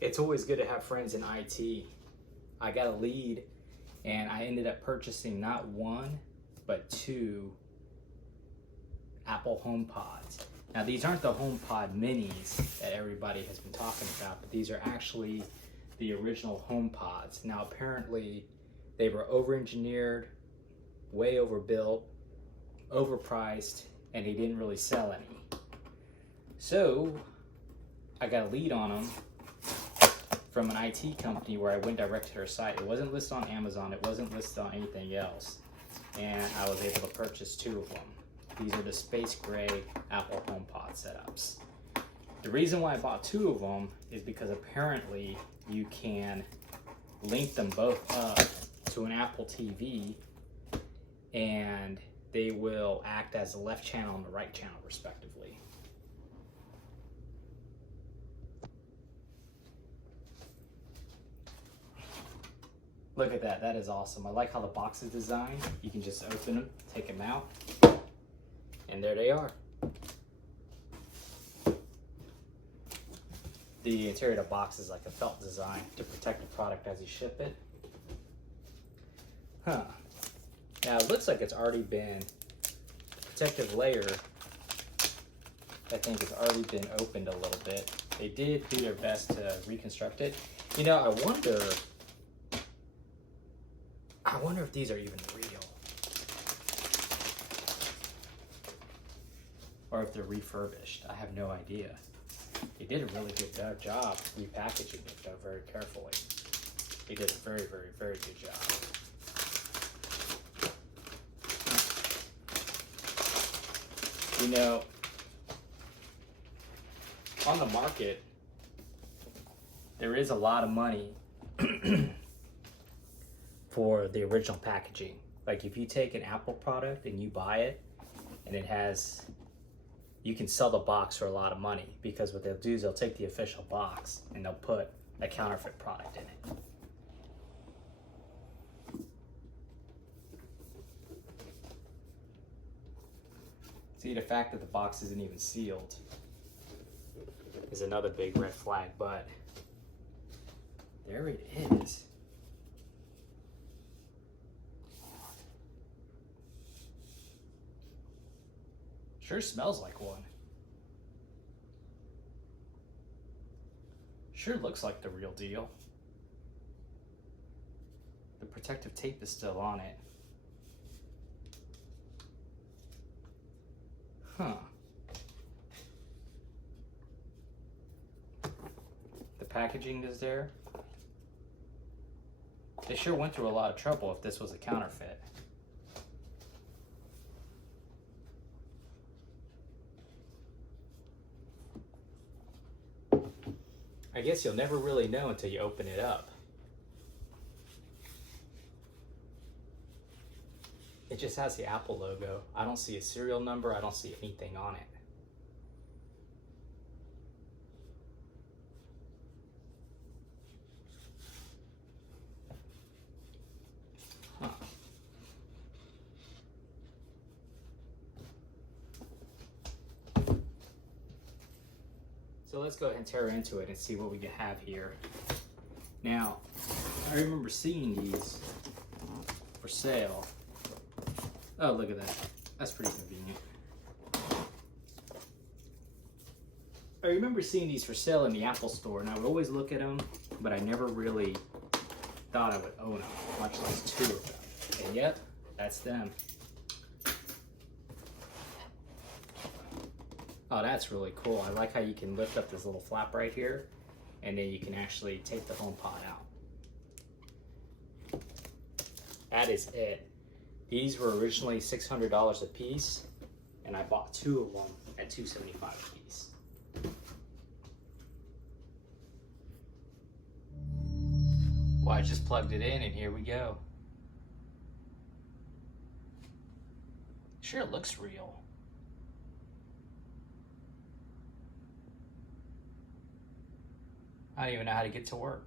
It's always good to have friends in IT. I got a lead and I ended up purchasing not one, but two Apple HomePods. Now these aren't the HomePod minis that everybody has been talking about, but these are actually the original HomePods. Now apparently they were over-engineered, way overbuilt, overpriced, and they didn't really sell any. So I got a lead on them from an IT company where I went direct to their site. It wasn't listed on Amazon, it wasn't listed on anything else, and I was able to purchase two of them. These are the space gray Apple HomePod setups. The reason why I bought two of them is because apparently you can link them both up to an Apple TV and they will act as the left channel and the right channel respectively. Look at that, that is awesome. I like how the box is designed. You can just open them, take them out, and there they are. The interior of the box is like a felt design to protect the product as you ship it. Huh. Now it looks like it's already been, the protective layer, I think it's already been opened a little bit. They did do their best to reconstruct it. You know, I wonder if these are even real. Or if they're refurbished. I have no idea. They did a really good job repackaging it though, very carefully. They did a very, very, very good job. You know, on the market, there is a lot of money for the original packaging. Like if you take an Apple product and you buy it and it has, you can sell the box for a lot of money, because what they'll do is they'll take the official box and they'll put a counterfeit product in it. See, the fact that the box isn't even sealed is another big red flag, but there it is. Sure smells like one. Sure looks like the real deal. The protective tape is still on it. Huh. The packaging is there. They sure went through a lot of trouble if this was a counterfeit. I guess you'll never really know until you open it up. It just has the Apple logo. I don't see a serial number. I don't see anything on it. Huh. So let's go ahead and tear into it and see what we can have here. Now, I remember seeing these for sale. Oh, look at that. That's pretty convenient. I remember seeing these for sale in the Apple store, and I would always look at them, but I never really thought I would own them, much less two of them. And yep, that's them. Oh, that's really cool. I like how you can lift up this little flap right here, and then you can actually take the HomePod out. That is it. These were originally $600 a piece, and I bought two of them at $275 a piece. Well, I just plugged it in, and here we go. Sure looks real. I don't even know how to get to work.